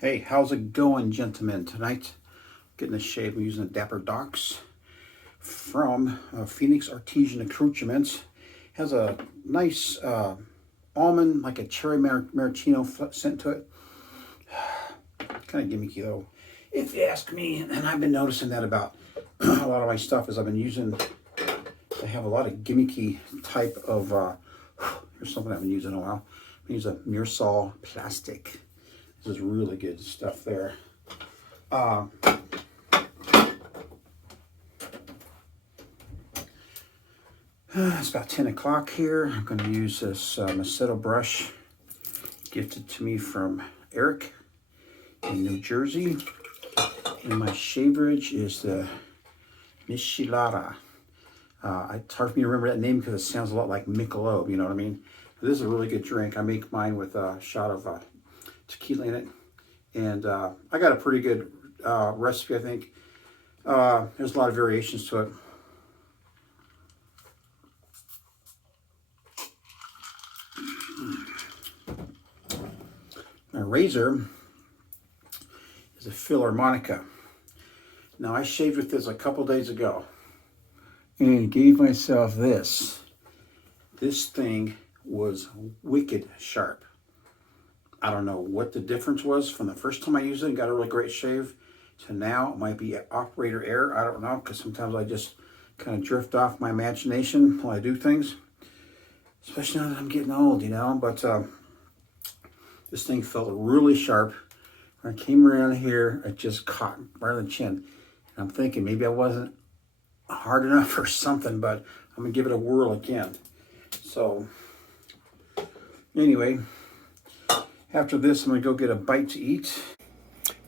Hey, how's it going, gentlemen? Tonight, getting a shave. I'm using a Dapper Docs from Phoenix Artesian Accoutrements. Has a nice almond, like a cherry maraschino scent to it. Kind of gimmicky though, if you ask me. And I've been noticing that about a lot of my stuff, is I've been using. I have a lot of gimmicky type of. Here's something I've been using in a while. I use a Mearsal plastic. This is really good stuff there. It's about 10 o'clock here. I'm going to use this Macedo brush gifted to me from Eric in New Jersey. And my shaverage is the Michelada. It's hard for me to remember that name because it sounds a lot like Michelob, you know what I mean? But this is a really good drink. I make mine with a shot of tequila in it. And I got a pretty good recipe, I think. There's a lot of variations to it. My razor is a Philharmonica. Now, I shaved with this a couple days ago and gave myself this. This thing was wicked sharp. I don't know what the difference was from the first time I used it and got a really great shave to now. It might be operator error. I don't know, because sometimes I just kind of drift off my imagination while I do things. Especially now that I'm getting old, you know. But this thing felt really sharp. When I came around here, it just caught right on the chin. And I'm thinking maybe I wasn't hard enough or something, but I'm going to give it a whirl again. So, anyway, after this, I'm going to go get a bite to eat.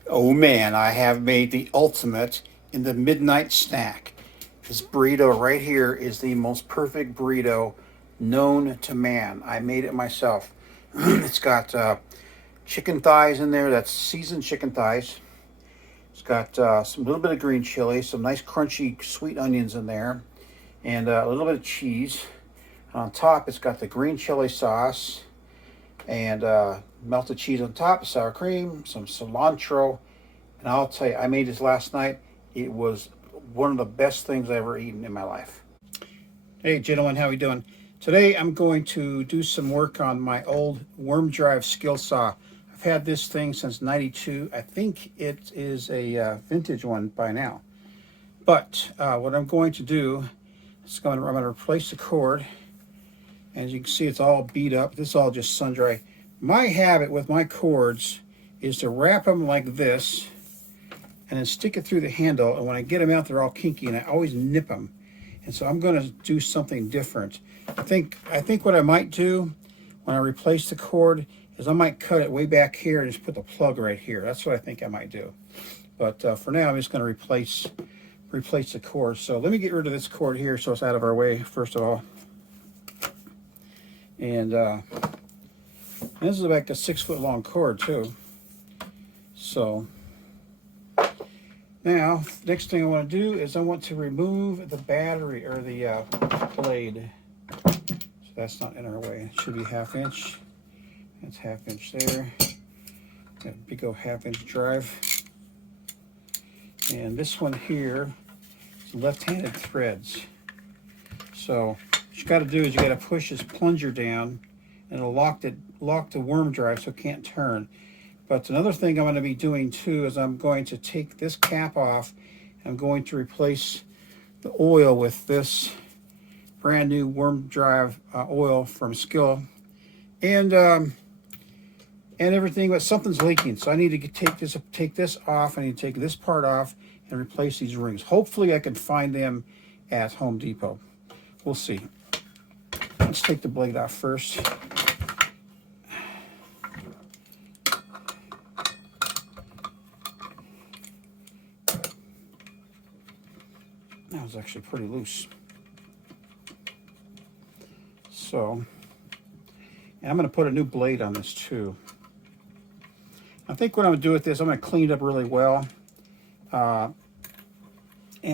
Oh man, I have made the ultimate in the midnight snack. This burrito right here is the most perfect burrito known to man. I made it myself. It's got chicken thighs in there. That's seasoned chicken thighs. It's got some little bit of green chili, some nice crunchy sweet onions in there, and a little bit of cheese. On top, it's got the green chili sauce and melted cheese on top, sour cream, some cilantro. And I'll tell you, I made this last night. It was one of the best things I've ever eaten in my life. Hey, gentlemen, how are you doing? Today, I'm going to do some work on my old worm drive Skil saw. I've had this thing since '92. I think it is a vintage one by now. But what I'm going to do is I'm going to replace the cord. As you can see, it's all beat up. This is all just sun dry. My habit with my cords is to wrap them like this and then stick it through the handle. And when I get them out, they're all kinky, and I always nip them. And so I'm going to do something different. I think what I might do when I replace the cord is I might cut it way back here and just put the plug right here. That's what I think I might do. But for now, I'm just going to replace the cord. So let me get rid of this cord here so it's out of our way, first of all. And this is like a 6-foot long cord too. So now, next thing I want to do is I want to remove the battery or the blade. So that's not in our way. It should be 1/2 inch. That's 1/2 inch there. That big old 1/2 inch drive. And this one here is left-handed threads. So what you got to do is you got to push this plunger down, and it'll lock the worm drive so it can't turn. But another thing I'm going to be doing too is I'm going to take this cap off. I'm going to replace the oil with this brand new worm drive oil from Skil, and everything, but something's leaking, so I need to take this off. I need to take this part off and replace these rings. Hopefully I can find them at Home Depot. We'll see. Let's take the blade off first. That was actually pretty loose. So, and I'm going to put a new blade on this too. I think what I'm going to do with this, I'm going to clean it up really well. And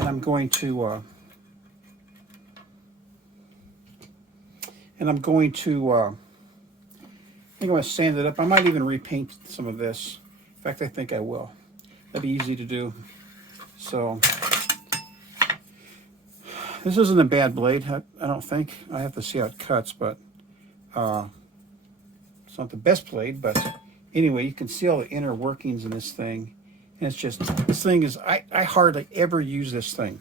I'm going to I think I'm going to sand it up. I might even repaint some of this In fact, I think I will. That'd be easy to do. So this isn't a bad blade, I don't think. I have to see how it cuts, but it's not the best blade. But anyway, you can see all the inner workings in this thing. And it's just, this thing is, I hardly ever use this thing.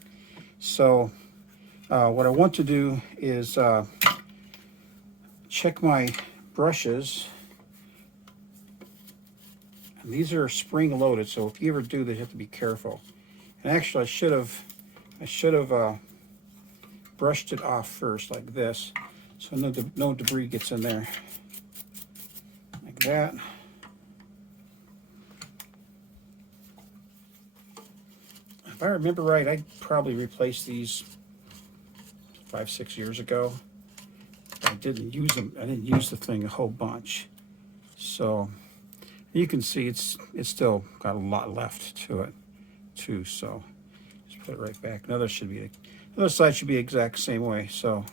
So what I want to do is check my brushes. And these are spring loaded, so if you ever do this, you have to be careful. And actually, I should have brushed it off first, like this, so no debris gets in there, like that. If I remember right, I probably replaced these 5-6 years ago. I didn't use them. I didn't use the thing a whole bunch, so you can see it's still got a lot left to it too. So just put it right back. Another side should be the exact same way. So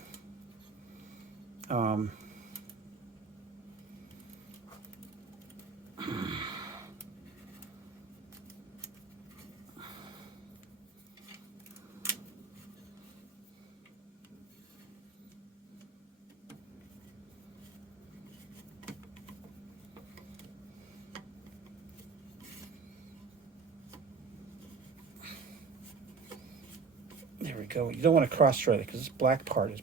there we go. You don't want to cross-thread it because this black part is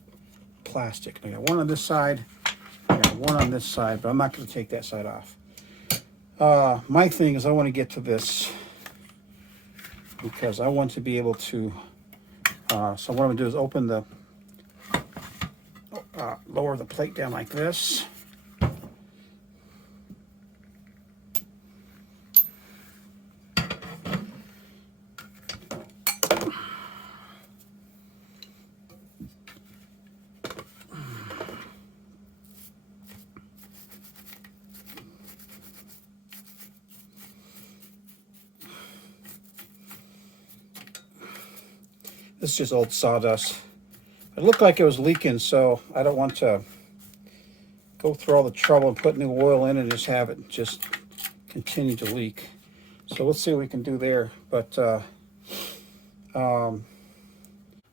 plastic. I got one on this side, I got one on this side, but I'm not going to take that side off. My thing is I want to get to this because I want to be able to, so what I'm going to do is open the, lower the plate down like this. This is just old sawdust. It looked like it was leaking, so I don't want to go through all the trouble and put new oil in and just have it just continue to leak. So let's see what we can do there. But all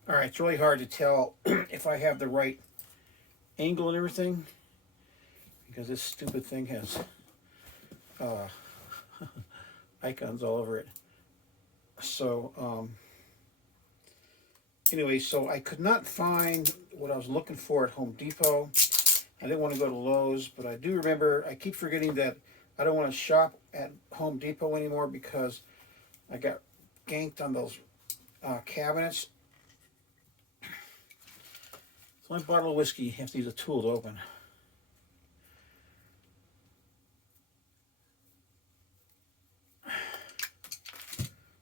right, it's really hard to tell if I have the right angle and everything because this stupid thing has icons all over it. So anyway, so I could not find what I was looking for at Home Depot. I didn't want to go to Lowe's, but I do remember, I keep forgetting that I don't want to shop at Home Depot anymore because I got ganked on those cabinets. It's only a bottle of whiskey. You have to use a tool to open.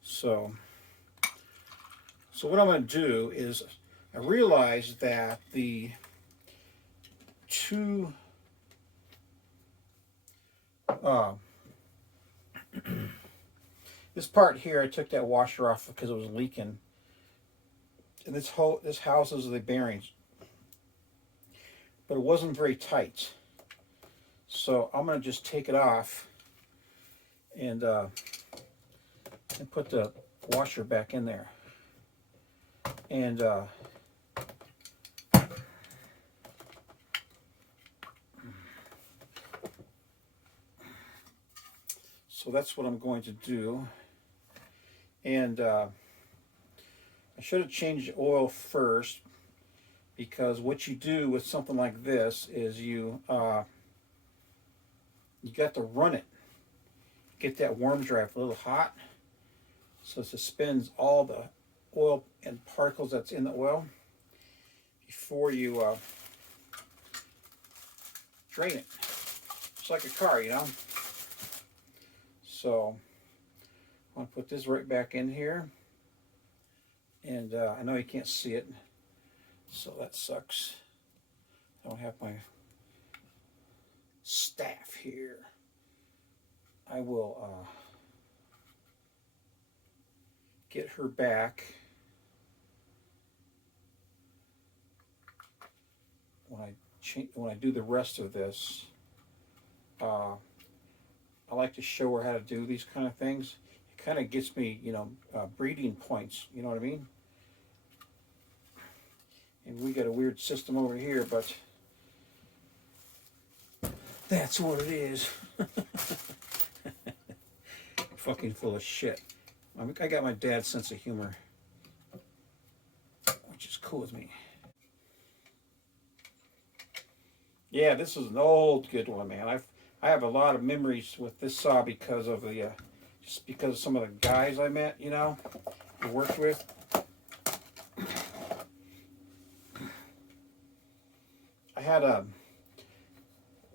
So what I'm going to do is, I realized that the two this part here, I took that washer off because it was leaking, and this houses the bearings, but it wasn't very tight. So I'm going to just take it off and put the washer back in there. And so that's what I'm going to do. And I should have changed the oil first, because what you do with something like this is you got to run it, get that worm drive a little hot, so it suspends all the oil and particles that's in the oil before you drain it. It's like a car, you know. So I'm going to put this right back in here, and I know you can't see it, so that sucks. I don't have my staff here. I will get her back when I do the rest of this. I like to show her how to do these kind of things. It kind of gets me, you know, breeding points. You know what I mean? And we got a weird system over here, but that's what it is. Fucking full of shit. I got my dad's sense of humor, which is cool with me. Yeah, this is an old good one, man. I have a lot of memories with this saw because of the just because of some of the guys I met, you know, I worked with. I had a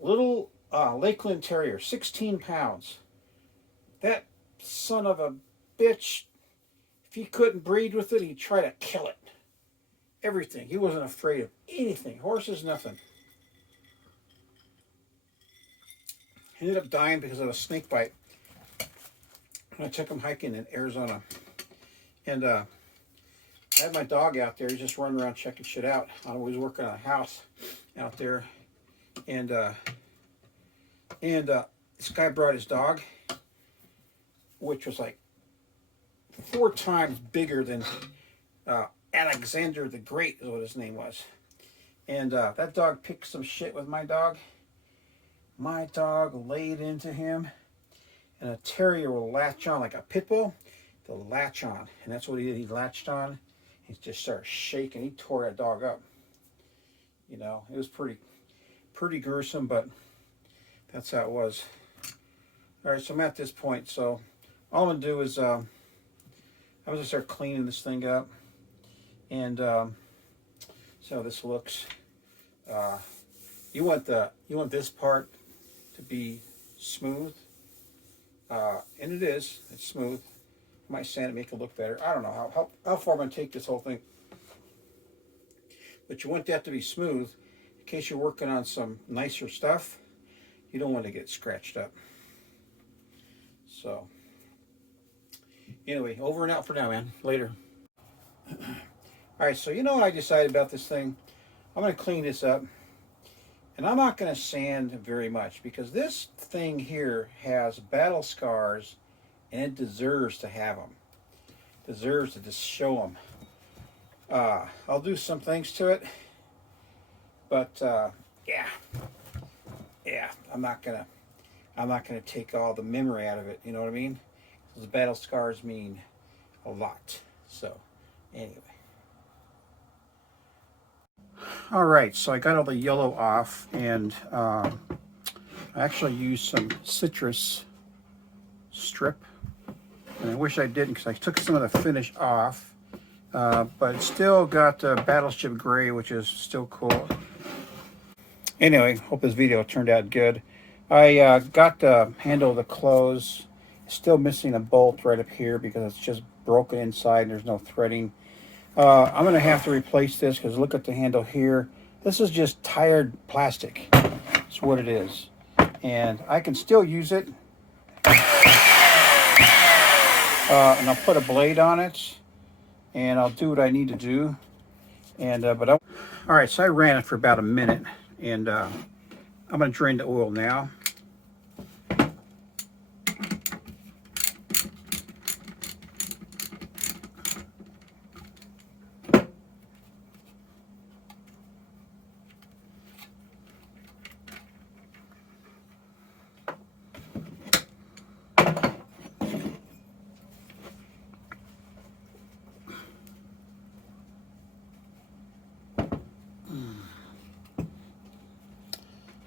little Lakeland Terrier, 16 pounds. That son of a bitch, if he couldn't breed with it, he'd try to kill it. Everything. He wasn't afraid of anything. Horses, nothing. He ended up dying because of a snake bite. I took him hiking in Arizona. And I had my dog out there. He's just running around checking shit out. I was working on a house out there. And this guy brought his dog, which was like 4 times bigger than Alexander the Great is what his name was. And that dog picked some shit with my dog. My dog laid into him, and a terrier will latch on like a pit bull. They'll latch on, and that's what he did. He latched on. He just started shaking. He tore that dog up. You know, it was pretty gruesome, but that's how it was. All right, so I'm at this point. So all I'm gonna do is I'm gonna start cleaning this thing up, and see how this looks. You want this part to be smooth, and it is. It's smooth. I might sand it, make it look better. I don't know how far I'm gonna take this whole thing, but you want that to be smooth in case you're working on some nicer stuff. You don't want to get scratched up. So anyway, over and out for now, man. Later. All right, so you know what I decided about this thing? I'm gonna clean this up. And I'm not going to sand very much because this thing here has battle scars and it deserves to have them. Deserves to just show them. I'll do some things to it, but yeah, I'm not gonna take all the memory out of it. You know what I mean? Because the battle scars mean a lot. So anyway. All right, so I got all the yellow off, and I actually used some citrus strip, and I wish I didn't because I took some of the finish off, but it's still got Battleship Gray, which is still cool. Anyway, hope this video turned out good. I got the handle of the close. Still missing a bolt right up here because it's just broken inside and there's no threading. I'm going to have to replace this because look at the handle here. This is just tired plastic. That's what it is. And I can still use it. And I'll put a blade on it. And I'll do what I need to do. And all right, so I ran it for about a minute. And I'm going to drain the oil now.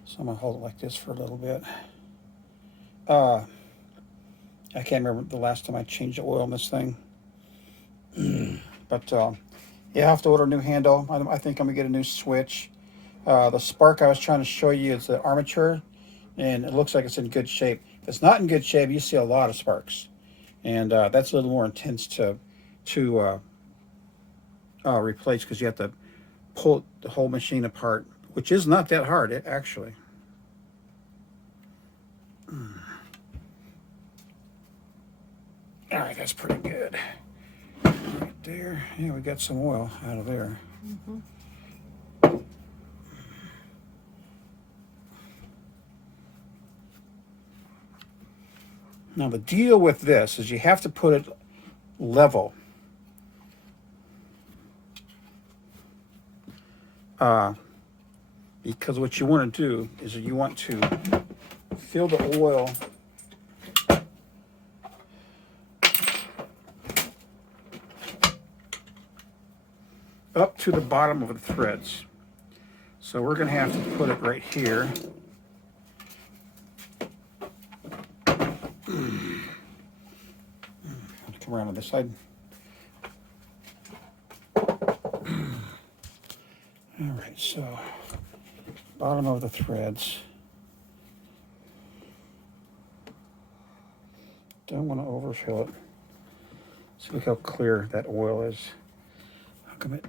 So I'm going to hold it like this for a little bit. I can't remember the last time I changed the oil in this thing. But yeah, I have to order a new handle. I think I'm going to get a new switch. The spark I was trying to show you is the armature, and it looks like it's in good shape. If it's not in good shape, you see a lot of sparks. And that's a little more intense to replace because you have to pull the whole machine apart, which is not that hard, actually. All right, that's pretty good. Right there. Yeah, we got some oil out of there. Mm-hmm. Now the deal with this is you have to put it level. Because what you want to do is you want to fill the oil up to the bottom of the threads. So we're going to have to put it right here. Come around on this side. All right, so bottom of the threads. Don't want to overfill it. See, look how clear that oil is. How come it?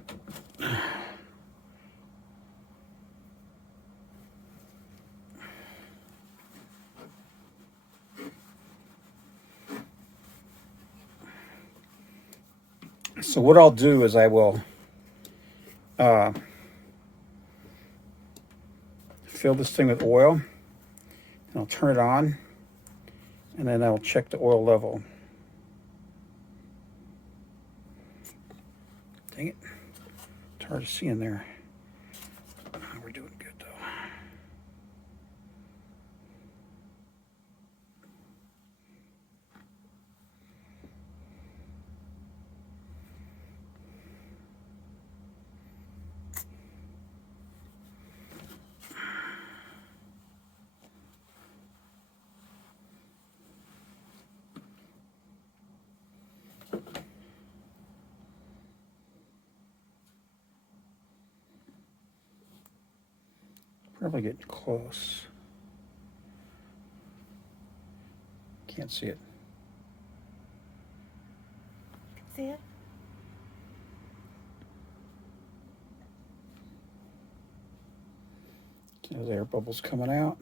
So what I'll do is I will fill this thing with oil, and I'll turn it on, and then I'll check the oil level. Dang it, it's hard to see in there. We're doing good though. Probably getting close. Can't see it. See it? There's air bubbles coming out.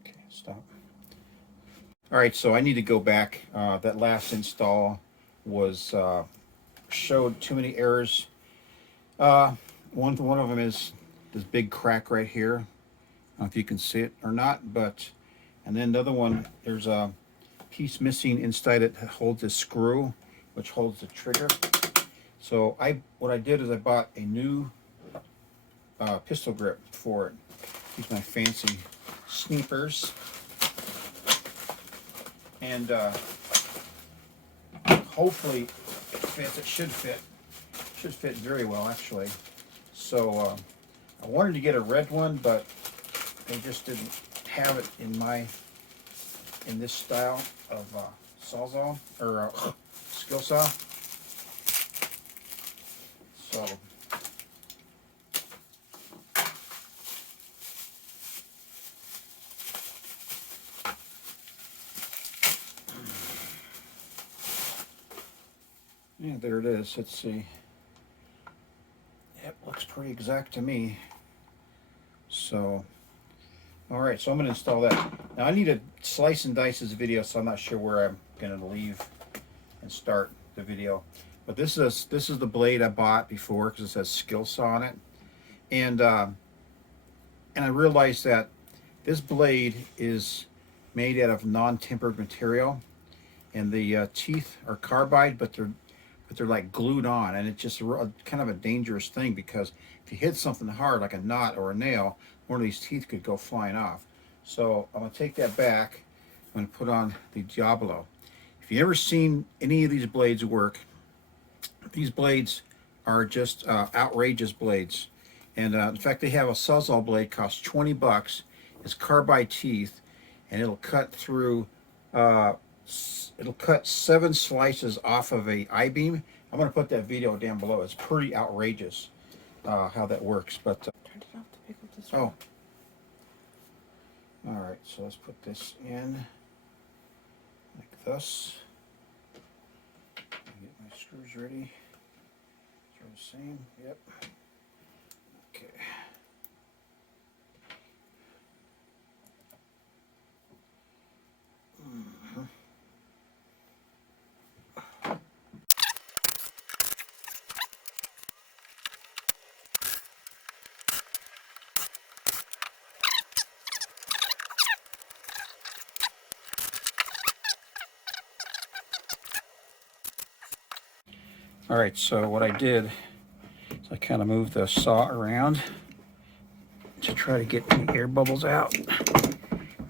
Okay, stop. All right, so I need to go back. That last install was showed too many errors. One of them is this big crack right here. I don't know if you can see it or not, but and then the other one, there's a piece missing inside it that holds a screw, which holds the trigger. So what I did is I bought a new pistol grip for it. These my fancy sneapers. And hopefully it fits. It should fit. Should fit very well, actually. So I wanted to get a red one, but they just didn't have it in this style of sawzall or skill saw. So yeah, there it is. Let's see. Yep, looks pretty exact to me. So, all right, so I'm gonna install that. Now I need to slice and dice this video, so I'm not sure where I'm gonna leave and start the video. But this is the blade I bought before because it says Skill Saw on it, and I realized that this blade is made out of non-tempered material, and the teeth are carbide, but they're like glued on, and it's just kind of a dangerous thing because if you hit something hard like a knot or a nail, one of these teeth could go flying off. So I'm going to take that back. I'm going to put on the Diablo. If you've ever seen any of these blades work, these blades are just outrageous blades. And in fact, they have a Sawzall blade, costs 20 bucks. It's carbide teeth, and it'll cut through it'll cut 7 slices off of a I-beam. I'm going to put that video down below. It's pretty outrageous how that works. But Turn it off to pick up this. oh, all right. So let's put this in like this. Get my screws ready. They're the same. Yep. Okay. All right, so what I did is I kind of moved the saw around to try to get any air bubbles out.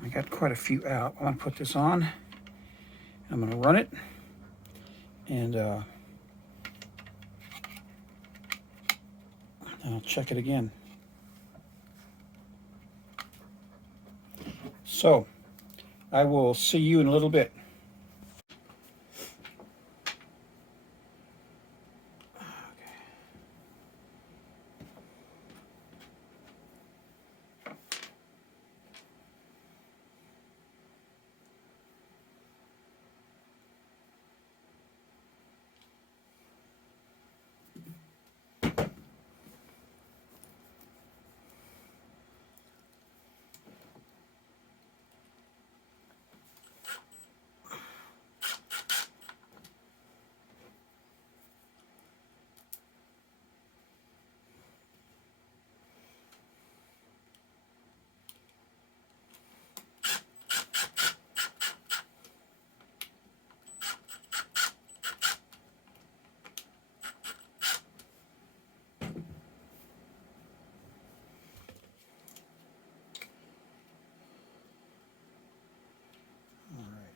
I got quite a few out. I'm gonna put this on. I'm gonna run it, and I'll check it again. So I will see you in a little bit.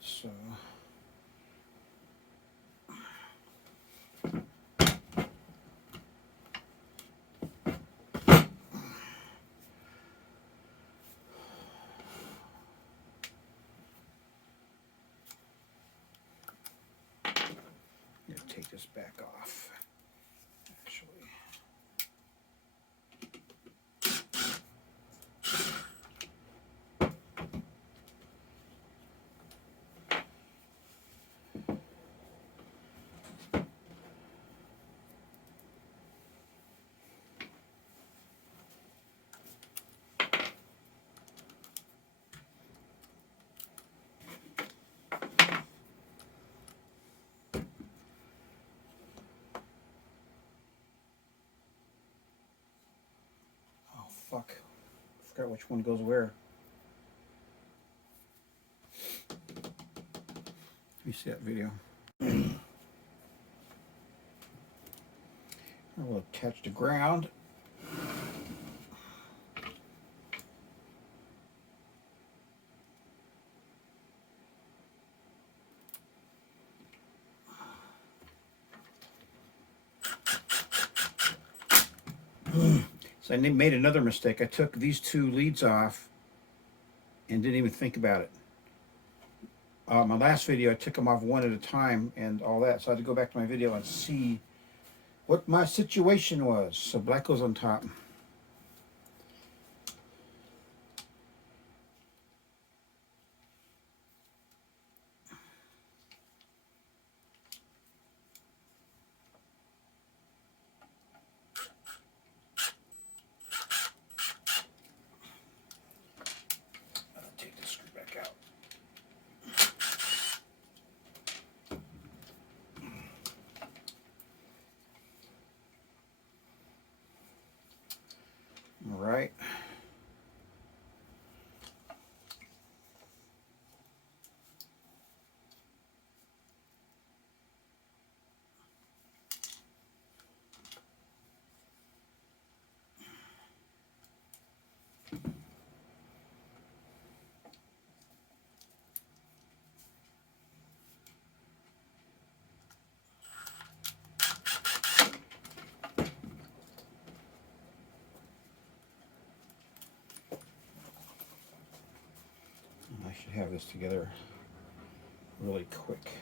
So I'm gonna take this back off, actually. Oh, fuck. I forgot which one goes where. Let me see that video. I will attach to ground. So I made another mistake. I took these two leads off and didn't even think about it. My last video, I took them off one at a time and all that. So I had to go back to my video and see what my situation was. So black goes on top. I'll take this screw back out. All right. I should have this together really quick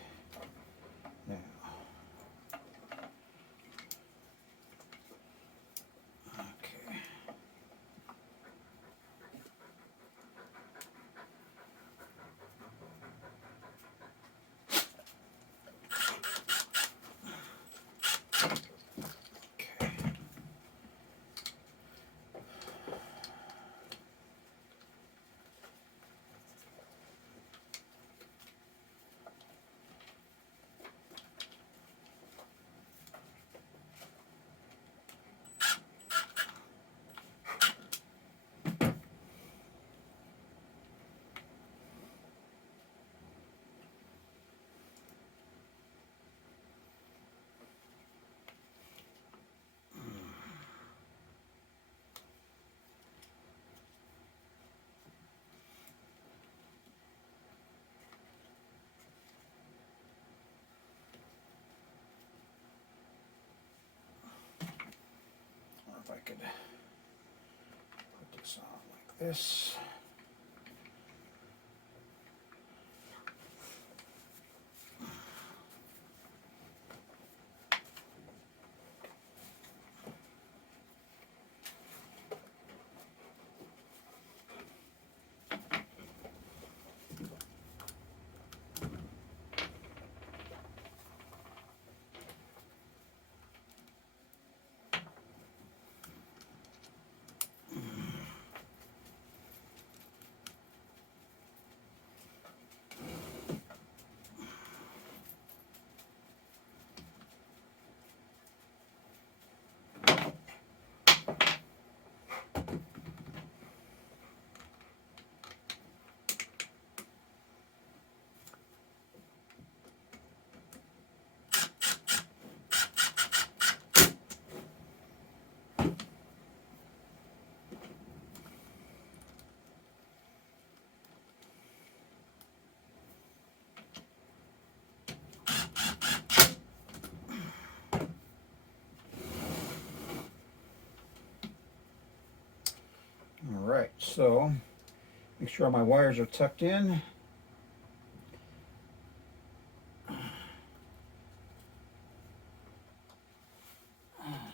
now. Okay. Okay. if I could put this on like this. All right, so make sure all my wires are tucked in. Let's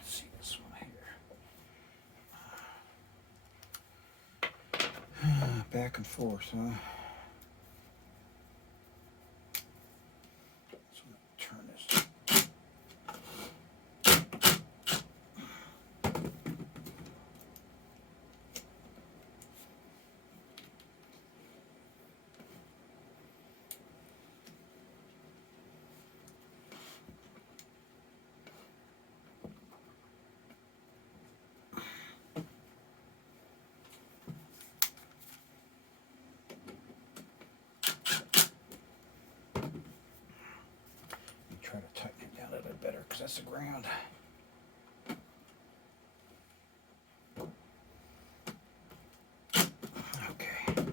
see this one here. Back and forth, huh? So I'm gonna turn this. Try to tighten it down a little bit better because that's the ground. Okay.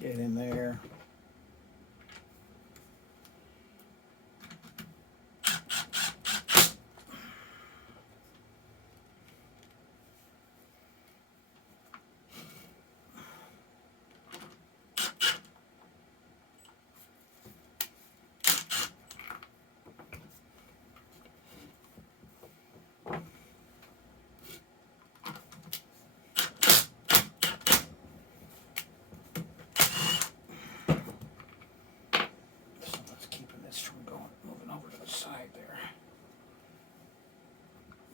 Get in there. Something's keeping this from moving over to the side there.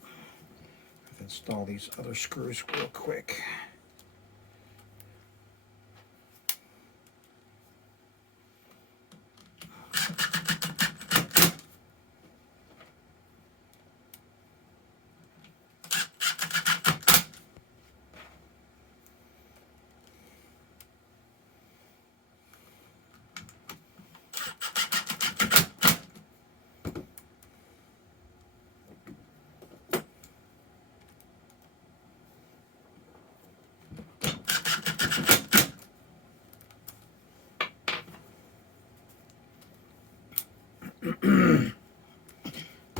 I'll install these other screws real quick.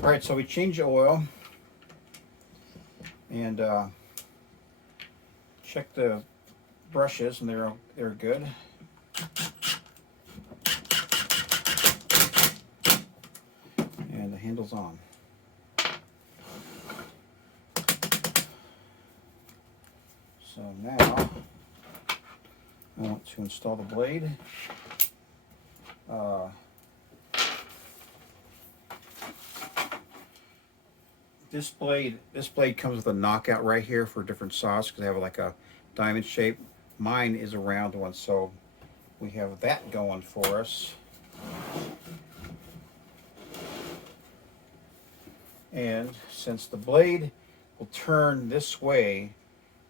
All right, so we changed the oil and check the brushes, and they're good. And the handle's on. So now I want to install the blade. This blade comes with a knockout right here for different saws because they have like a diamond shape. Mine is a round one, so we have that going for us. And since the blade will turn this way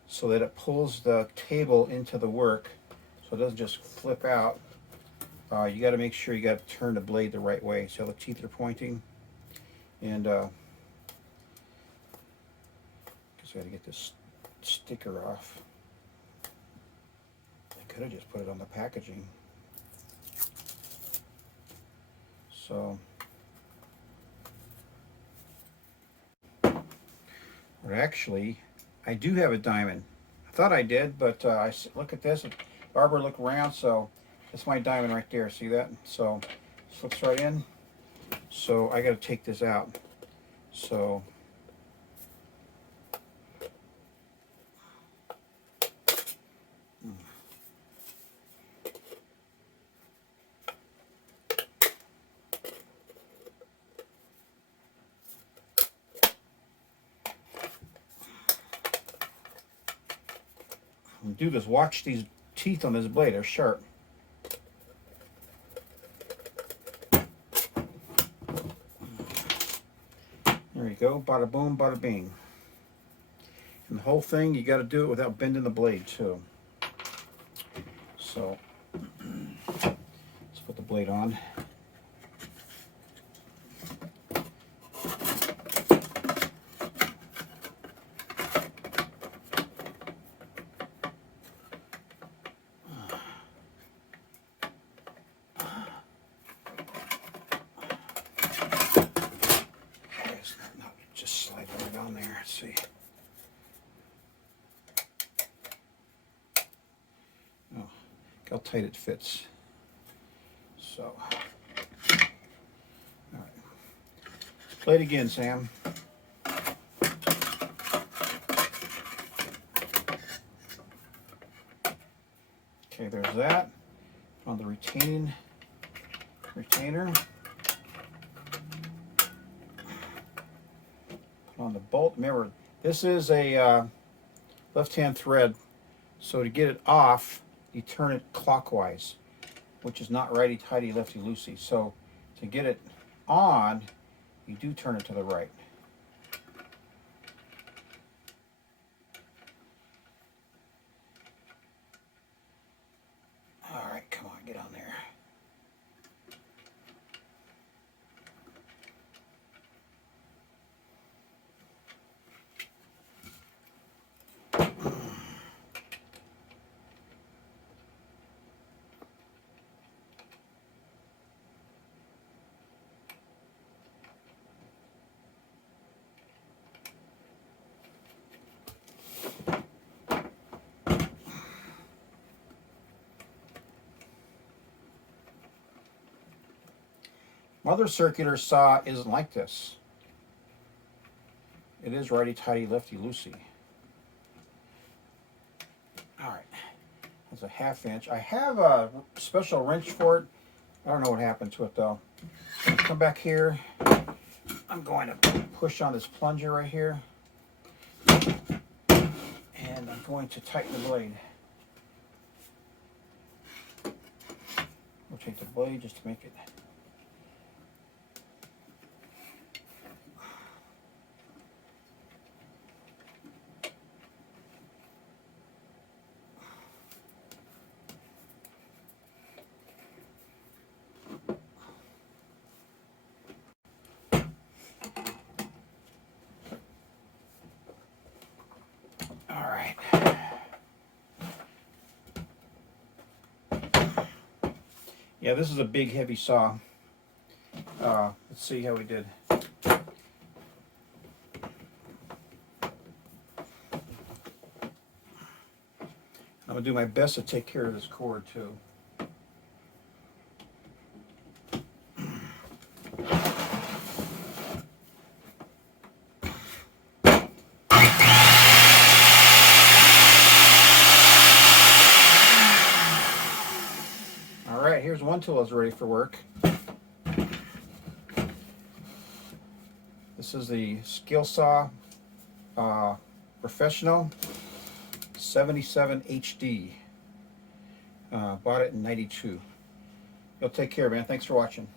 so that it pulls the table into the work, so so it doesn't just flip out. You got to make sure you got to turn the blade the right way so the teeth are pointing. And guess I got to get this sticker off. I could have just put it on the packaging. So, but actually, I do have a diamond. I thought I did, but I look at this. Barbara looked around, so that's my diamond right there. See that? So it slips right in. So I got to take this out. So do this. Watch these teeth on this blade. They're sharp. There you go. Bada boom, bada bing. And the whole thing, you got to do it without bending the blade too. So let's put the blade on. Just slide it right on there. Let's see. Oh, look how tight it fits. So, all right. Let's play it again, Sam. Okay, there's that. On the retainer. On the bolt. Remember, this is a left-hand thread, so to get it off, you turn it clockwise, which is not righty-tighty, lefty-loosey. So to get it on, you do turn it to the right. All right, come on, get on there. Mother circular saw isn't like this. It is righty-tighty, lefty-loosey. All right, that's a 1/2 inch. I have a special wrench for it. I don't know what happened to it though. Come back here. I'm going to push on this plunger right here. And I'm going to tighten the blade. Rotate the blade just to make it. Yeah, this is a big, heavy saw. Let's see how we did. I'm gonna do my best to take care of this cord too. Here's one tool that's ready for work. This is the Ski Saw Professional 77 HD. Bought it in '92. You'll take care, man. Thanks for watching.